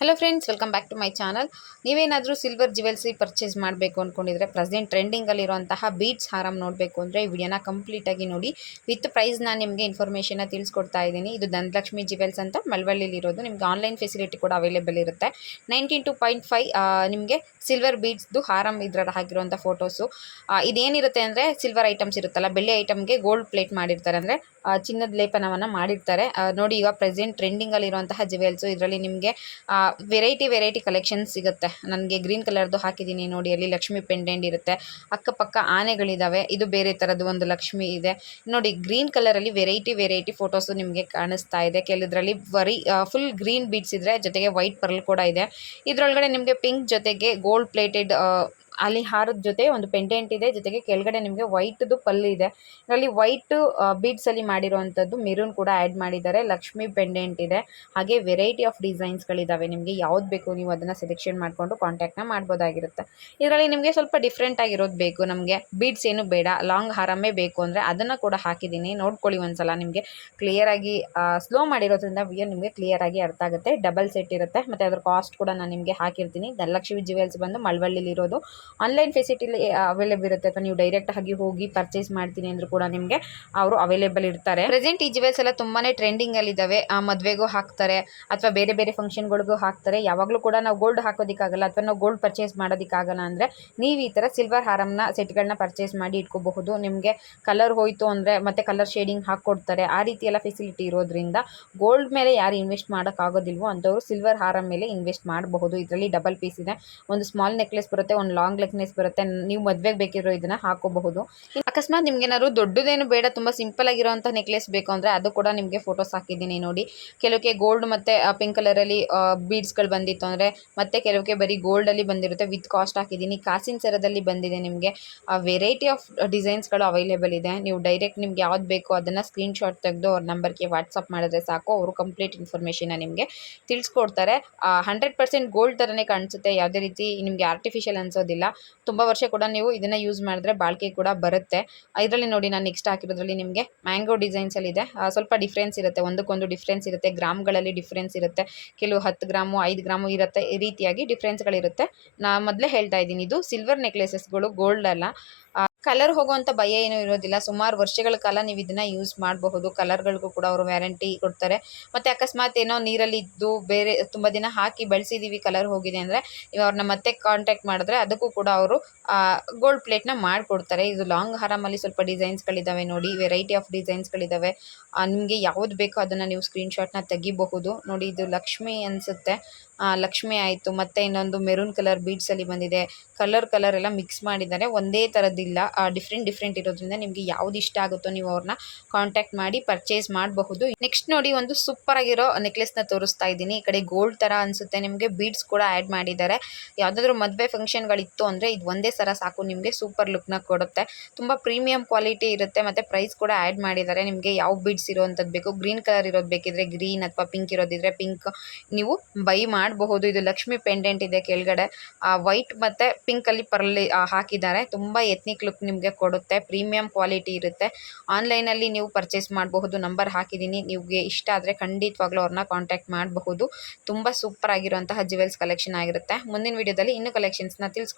Hello friends welcome back to my channel ನೀವೇನಾದರೂ silver jewellery purchase ಮಾಡಬೇಕು ಅಂದ್ಕೊಂಡಿದ್ರೆ present ಟ್ರೆಂಡಿಂಗಲ್ಲಿರುವಂತಹ beats harm ನೋಡಬೇಕು ಅಂದರೆ ಈ ವಿಡಿಯೋನ ಕಂಪ್ಲೀಟಾಗಿ ನೋಡಿ. ವಿತ್ ಪ್ರೈಸ್ ನಾನು ನಿಮಗೆ ಇನ್ಫಾರ್ಮೇಷನ್ನ ತಿಳಿಸ್ಕೊಡ್ತಾ ಇದ್ದೀನಿ. ಇದು ಧನಲಕ್ಷ್ಮಿ ಜ್ಯುವೆಲ್ಸ್ ಅಂತ ಮಳವಳ್ಳಿಲಿರೋದು ನಿಮಗೆ ಆನ್ಲೈನ್ ಫೆಸಿಲಿಟಿ ಕೂಡ ಅವೈಲೇಬಲ್ ಇರುತ್ತೆ. ನೈನ್ಟೀನ್ ಟು ಪಾಯಿಂಟ್ ಫೈವ್ ನಿಮಗೆ ಸಿಲ್ವರ್ ಬೀಟ್ಸ್ದು ಹಾರಂ ಇದರಲ್ಲಿ ಹಾಕಿರುವಂಥ ಫೋಟೋಸು ಇದೇನಿರುತ್ತೆ ಅಂದರೆ ಸಿಲ್ವರ್ ಐಟಮ್ಸ್ ಇರುತ್ತಲ್ಲ, ಬೆಳ್ಳಿ ಐಟಮ್ಗೆ ಗೋಲ್ಡ್ ಪ್ಲೇಟ್ ಮಾಡಿರ್ತಾರೆ. ಅಂದರೆ ಚಿನ್ನದ ಲೇಪನವನ್ನು ಮಾಡಿರ್ತಾರೆ. ನೋಡಿ ಈಗ ಪ್ರೆಸೆಂಟ್ ಟ್ರೆಂಡಿಂಗಲ್ಲಿರುವಂತಹ ಜ್ಯುವೆಲ್ಸು ಇದರಲ್ಲಿ ನಿಮಗೆ ವೆರೈಟಿ ವೆರೈಟಿ ಕಲೆಕ್ಷನ್ ಸಿಗುತ್ತೆ. ನನಗೆ ಗ್ರೀನ್ ಕಲರ್ದು ಹಾಕಿದ್ದೀನಿ ನೋಡಿ, ಅಲ್ಲಿ ಲಕ್ಷ್ಮಿ ಪೆಂಡೆಂಟ್ ಇರುತ್ತೆ. ಅಕ್ಕಪಕ್ಕ ಆನೆಗಳಿದ್ದಾವೆ ಇದು ಬೇರೆ ಥರದ್ದು ಒಂದು ಲಕ್ಷ್ಮಿ ಇದೆ. ನೋಡಿ, ಗ್ರೀನ್ ಕಲರಲ್ಲಿ ವೆರೈಟಿ ವೆರೈಟಿ ಫೋಟೋಸು ನಿಮಗೆ ಕಾಣಿಸ್ತಾ ಇದೆ. ಕೆಲದರಲ್ಲಿ ವರಿ ಫುಲ್ ಗ್ರೀನ್ ಬೀಟ್ಸ್ ಇದ್ರೆ ಜೊತೆಗೆ ವೈಟ್ ಪರ್ಲ್ ಕೂಡ ಇದೆ. ಇದರೊಳಗಡೆ ನಿಮಗೆ ಪಿಂಕ್ ಜೊತೆಗೆ ಗೋಲ್ಡ್ ಪ್ಲೇಟೆಡ್ ಅಲ್ಲಿ ಹಾರದ ಜೊತೆ ಒಂದು ಪೆಂಡೆಂಟ್ ಇದೆ, ಜೊತೆಗೆ ಕೆಳಗಡೆ ನಿಮಗೆ ವೈಟ್ದು ಪಲ್ಲು ಇದೆ. ಇದರಲ್ಲಿ ವೈಟ್ ಬೀಡ್ಸಲ್ಲಿ ಮಾಡಿರುವಂಥದ್ದು ಮೆರೂನ್ ಕೂಡ ಆ್ಯಡ್ ಮಾಡಿದ್ದಾರೆ. ಲಕ್ಷ್ಮಿ ಪೆಂಡೆಂಟ್ ಇದೆ. ಹಾಗೆ ವೆರೈಟಿ ಆಫ್ ಡಿಸೈನ್ಸ್ಗಳಿದ್ದಾವೆ ನಿಮಗೆ ಯಾವ್ದು ಬೇಕು ನೀವು ಅದನ್ನು ಸೆಲೆಕ್ಷನ್ ಮಾಡಿಕೊಂಡು ಕಾಂಟ್ಯಾಕ್ಟ್ನ ಮಾಡ್ಬೋದಾಗಿರುತ್ತೆ. ಇದರಲ್ಲಿ ನಿಮಗೆ ಸ್ವಲ್ಪ ಡಿಫ್ರೆಂಟ್ ಆಗಿರೋದು ಬೇಕು. ನಮಗೆ ಬೀಡ್ಸ್ ಏನು ಬೇಡ ಲಾಂಗ್ ಹಾರಮೇ ಬೇಕು ಅಂದರೆ ಅದನ್ನು ಕೂಡ ಹಾಕಿದ್ದೀನಿ. ನೋಡ್ಕೊಳ್ಳಿ ಒಂದ್ಸಲ ನಿಮಗೆ ಕ್ಲಿಯರಾಗಿ ಸ್ಲೋ ಮಾಡಿರೋದ್ರಿಂದ ವ್ಯೂ ನಿಮಗೆ ಕ್ಲಿಯರಾಗಿ ಅರ್ಥ ಆಗುತ್ತೆ. ಡಬಲ್ ಸೆಟ್ ಇರುತ್ತೆ. ಮತ್ತು ಅದರ ಕಾಸ್ಟ್ ಕೂಡ ನಾನು ನಿಮಗೆ ಹಾಕಿರ್ತೀನಿ. ಧನಲಕ್ಷ್ಮಿ ಜ್ಯುವೆಲ್ಸ್ ಬಂದು ಮಳವಳ್ಳಿಲಿರೋದು ಆನ್ಲೈನ್ ಫೆಸಿಲಿಟಿ ಅವೈಲೇಬಲ್ ಇರುತ್ತೆ. ಅಥವಾ ನೀವು ಡೈರೆಕ್ಟ್ ಆಗಿ ಹೋಗಿ ಪರ್ಚೇಸ್ ಮಾಡ್ತೀನಿ ಅಂದರೂ ಕೂಡ ನಿಮಗೆ ಅವರು ಅವೈಲೇಬಲ್ ಇರ್ತಾರೆ. ಪ್ರೆಸೆಂಟ್ ಈ ಜುವೆಲ್ಸ್ ಎಲ್ಲ ತುಂಬಾನೇ ಟ್ರೆಂಡಿಂಗ್ ಅಲ್ಲಿ ಇದಾವೆ. ಆ, ಮದುವೆಗೂ ಹಾಕ್ತಾರೆ, ಅಥವಾ ಬೇರೆ ಬೇರೆ ಫಂಕ್ಷನ್ಗಳಿಗೂ ಹಾಕ್ತಾರೆ. ಯಾವಾಗಲೂ ಕೂಡ ನಾವು ಗೋಲ್ಡ್ ಹಾಕೋದಿಕ್ಕಾಗಲ್ಲ, ಅಥವಾ ನಾವು ಗೋಲ್ಡ್ ಪರ್ಚೇಸ್ ಮಾಡೋದಕ್ಕಾಗಲ್ಲ ಅಂದ್ರೆ ನೀವು ಈ ತರ ಸಿಲ್ವರ್ ಹಾರಮ್ನ ಸೆಟ್ಗಳನ್ನ ಪರ್ಚೇಸ್ ಮಾಡಿ ಇಟ್ಕೋಬಹುದು. ನಿಮಗೆ ಕಲರ್ ಹೋಯಿತು ಅಂದರೆ ಮತ್ತೆ ಕಲರ್ ಶೇಡಿಂಗ್ ಹಾಕ್ಕೊಡ್ತಾರೆ ಆ ರೀತಿ ಎಲ್ಲ ಫೆಸಿಲಿಟಿ ಇರೋದ್ರಿಂದ ಗೋಲ್ಡ್ ಮೇಲೆ ಯಾರು ಇನ್ವೆಸ್ಟ್ ಮಾಡೋಕ್ಕಾಗೋದಿಲ್ವೋ ಅಂಥವ್ರು ಸಿಲ್ವರ್ ಹಾರಂ ಮೇಲೆ ಇನ್ವೆಸ್ಟ್ ಮಾಡಬಹುದು. ಇದರಲ್ಲಿ ಡಬಲ್ ಪೀಸ್ ಇದೆ. ಒಂದು ಸ್ಮಾಲ್ ನೆಕ್ಲೆಸ್ ಬರುತ್ತೆ, ಒಂದು ಲಾಂಗ್ ನೆಕ್ಲೆಸ್ ಬರುತ್ತೆ, ನೀವು ಮದುವೆಗೆ ಬೇಕಿರೋ ಇದನ್ನ ಹಾಕೋಬಹುದು. ಅಕಸ್ಮಾತ್ ನಿಮ್ಗೆ ಏನಾದ್ರು ದೊಡ್ಡದೇನು ಬೇಡ, ತುಂಬಾ ಸಿಂಪಲ್ ಆಗಿರುವಂತ ನೆಕ್ಲೆಸ್ ಬೇಕು ಅಂದ್ರೆ ಅದು ಕೂಡ ನಿಮಗೆ ಫೋಟೋಸ್ ಹಾಕಿದ್ದೀನಿ ನೋಡಿ. ಕೆಲವಕ್ಕೆ ಗೋಲ್ಡ್ ಮತ್ತೆ ಪಿಂಕ್ ಕಲರ್ ಅಲ್ಲಿ ಬೀಡ್ಸ್ ಬೀಡ್ಸ್ಗಳು ಬಂದಿತ್ತು ಅಂದ್ರೆ ಮತ್ತೆ ಕೆಲವಕ್ಕೆ ಬರೀ ಗೋಲ್ಡಲ್ಲಿ ಬಂದಿರುತ್ತೆ ವಿತ್ ಕಾಸ್ಟ್ ಹಾಕಿದ್ದೀನಿ. ಕಾಸಿನ ಸರದಲ್ಲಿ ಬಂದಿದೆ ನಿಮಗೆ. ವೆರೈಟಿ ಆಫ್ ಡಿಸೈನ್ಸ್ಗಳು ಅವೈಲೇಬಲ್ ಇದೆ. ನೀವು ಡೈರೆಕ್ಟ್ ನಿಮ್ಗೆ ಯಾವ್ದು ಬೇಕೋ ಸ್ಕ್ರೀನ್ ಶಾಟ್ ತೆಗೆದು ಅವ್ರ ನಂಬರ್ಗೆ ವಾಟ್ಸಪ್ ಮಾಡಿದ್ರೆ ಸಾಕು. ಅವರು ಕಂಪ್ಲೀಟ್ ಇನ್ಫಾರ್ಮೇಶನ್ ನಿಮಗೆ ತಿಳಿಸ್ಕೊಡ್ತಾರೆ. ಹಂಡ್ರೆಡ್ ಪರ್ಸೆಂಟ್ ಗೋಲ್ಡ್ ಥರನೇ ಕಾಣಿಸುತ್ತೆ. ಯಾವುದೇ ರೀತಿ ನಿಮಗೆ ಆರ್ಟಿಫಿಷಿಯಲ್ ಅನ್ಸೋದಿಲ್ಲ. ತುಂಬ ವರ್ಷ ಕೂಡ ನೀವು ಇದನ್ನ ಯೂಸ್ ಮಾಡಿದ್ರೆ ಬಾಳಿಕೆ ಕೂಡ ಬರುತ್ತೆ. ಇದರಲ್ಲಿ ನೋಡಿ ನಾನು ನೆಕ್ಸ್ಟ್ ಹಾಕಿರೋದ್ರಲ್ಲಿ ನಿಮಗೆ ಮ್ಯಾಂಗೋ ಡಿಸೈನ್ಸ್ ಅಲ್ಲಿ ಇದೆ. ಸ್ವಲ್ಪ ಡಿಫ್ರೆನ್ಸ್ ಇರುತ್ತೆ. ಒಂದಕ್ಕೊಂದು ಡಿಫ್ರೆನ್ಸ್ ಇರುತ್ತೆ. ಗ್ರಾಮ್ಗಳಲ್ಲಿ ಡಿಫ್ರೆನ್ಸ್ ಇರುತ್ತೆ. ಕೆಲವು ಹತ್ತು ಗ್ರಾಮು, ಐದು ಗ್ರಾಮು ಇರುತ್ತೆ. ಈ ರೀತಿಯಾಗಿ ಡಿಫ್ರೆನ್ಸ್ಗಳಿರುತ್ತೆ ನಾ ಮೊದಲೇ ಹೇಳ್ತಾ ಇದ್ದೀನಿ. ಇದು ಸಿಲ್ವರ್ ನೆಕ್ಲೆಸಸ್ಗಳು ಗೋಲ್ಡ್ ಅಲ್ಲ. ಕಲರ್ ಹೋಗುವಂಥ ಭಯ ಏನೂ ಇರೋದಿಲ್ಲ. ಸುಮಾರು ವರ್ಷಗಳ ಕಾಲ ನೀವು ಇದನ್ನು ಯೂಸ್ ಮಾಡಬಹುದು. ಕಲರ್ಗಳಿಗೂ ಕೂಡ ಅವರು ವ್ಯಾರಂಟಿ ಕೊಡ್ತಾರೆ. ಮತ್ತು ಅಕಸ್ಮಾತ್ ಏನೋ ನೀರಲ್ಲಿ ಇದ್ದು ಬೇರೆ ತುಂಬ ದಿನ ಹಾಕಿ ಬೆಳೆಸಿದ್ದೀವಿ ಕಲರ್ ಹೋಗಿದೆ ಅಂದರೆ ನೀವು ಅವ್ರನ್ನ ಮತ್ತೆ ಕಾಂಟ್ಯಾಕ್ಟ್ ಮಾಡಿದ್ರೆ ಅದಕ್ಕೂ ಕೂಡ ಅವರು ಗೋಲ್ಡ್ ಪ್ಲೇಟ್ನ ಮಾಡಿಕೊಡ್ತಾರೆ. ಇದು ಲಾಂಗ್ ಹಾರಮಲ್ಲಿ ಸ್ವಲ್ಪ ಡಿಸೈನ್ಸ್ಗಳಿದ್ದಾವೆ ನೋಡಿ ವೆರೈಟಿ ಆಫ್ ಡಿಸೈನ್ಸ್ಗಳಿದ್ದಾವೆ ನಿಮಗೆ ಯಾವ್ದು ಬೇಕೋ ಅದನ್ನು ನೀವು ಸ್ಕ್ರೀನ್ಶಾಟ್ನ ತೆಗಿಬಹುದು. ನೋಡಿ, ಇದು ಲಕ್ಷ್ಮಿ ಅನಿಸುತ್ತೆ. ಲಕ್ಷ್ಮಿ ಆಯಿತು, ಮತ್ತು ಇನ್ನೊಂದು ಮೆರೂನ್ ಕಲರ್ ಬೀಡ್ಸಲ್ಲಿ ಬಂದಿದೆ. ಕಲರ್ ಕಲರ್ ಎಲ್ಲ ಮಿಕ್ಸ್ ಮಾಡಿದ್ದಾರೆ. ಒಂದೇ ಥರದ್ದಿಲ್ಲ ಡಿಫ್ರೆಂಟ್ ಡಿಫ್ರೆಂಟ್ ಇರೋದ್ರಿಂದ ನಿಮಗೆ ಯಾವ್ದು ಇಷ್ಟ ಆಗುತ್ತೋ ನೀವು ಅವ್ರನ್ನ ಕಾಂಟ್ಯಾಕ್ಟ್ ಮಾಡಿ ಪರ್ಚೇಸ್ ಮಾಡಬಹುದು. ನೆಕ್ಸ್ಟ್ ನೋಡಿ ಒಂದು ಸೂಪರ್ ಆಗಿರೋ ನೆಕ್ಲೆಸ್ನ ತೋರಿಸ್ತಾ ಇದ್ದೀನಿ. ಈ ಕಡೆ ಗೋಲ್ಡ್ ಥರ ಅನಿಸುತ್ತೆ. ನಿಮಗೆ ಬೀಡ್ಸ್ ಕೂಡ ಆ್ಯಡ್ ಮಾಡಿದ್ದಾರೆ. ಯಾವುದಾದ್ರೂ ಮದುವೆ ಫಂಕ್ಷನ್ಗಳಿತ್ತು ಅಂದರೆ ಇದು ಒಂದೇ ಸರ ಸಾಕು. ನಿಮಗೆ ಸೂಪರ್ ಲುಕ್ನ ಕೊಡುತ್ತೆ. ತುಂಬ ಪ್ರೀಮಿಯಂ ಕ್ವಾಲಿಟಿ ಇರುತ್ತೆ. ಮತ್ತು ಪ್ರೈಸ್ ಕೂಡ ಆ್ಯಡ್ ಮಾಡಿದ್ದಾರೆ. ನಿಮಗೆ ಯಾವ ಬೀಡ್ಸ್ ಇರೋವಂಥದ್ದು ಬೇಕು ಗ್ರೀನ್ ಕಲರ್ ಇರೋದು ಬೇಕಿದ್ರೆ ಗ್ರೀನ್ ಅಥವಾ ಪಿಂಕ್ ಇರೋದಿದ್ರೆ ಪಿಂಕ್ ನೀವು ಬೈ ಮಾಡಬಹುದು. ಇದು ಲಕ್ಷ್ಮಿ ಪೆಂಡೆಂಟ್ ಇದೆ ಕೆಳಗಡೆ. ವೈಟ್ ಮತ್ತೆ ಪಿಂಕ್ ಅಲ್ಲಿ ಪರ್ಲಿ ಹಾಕಿದ್ದಾರೆ. ತುಂಬಾ ಎತ್ನಿಕ್ ಲುಕ್ ನಿಮಗೆ ಕೊಡುತ್ತೆ. ಪ್ರೀಮಿಯಂ ಕ್ವಾಲಿಟಿ ಇರುತ್ತೆ. ಆನ್ಲೈನ್ ಅಲ್ಲಿ ನೀವು ಪರ್ಚೇಸ್ ಮಾಡಬಹುದು. ನಂಬರ್ ಹಾಕಿದೀನಿ ನಿಮಗೆ ಇಷ್ಟ ಆದ್ರೆ ಖಂಡಿತವಾಗ್ಲೂ ಅವ್ರನ್ನ ಕಾಂಟ್ಯಾಕ್ಟ್ ಮಾಡಬಹುದು. ತುಂಬಾ ಸೂಪರ್ ಆಗಿರುವಂತಹ ಜ್ಯುವೆಲ್ಸ್ ಕಲೆಕ್ಷನ್ ಆಗಿರುತ್ತೆ. ಮುಂದಿನ ವಿಡಿಯೋದಲ್ಲಿ ಇನ್ನೂ ನ ತಿಳಿಸ್ಕೊಡ್ತೀನಿ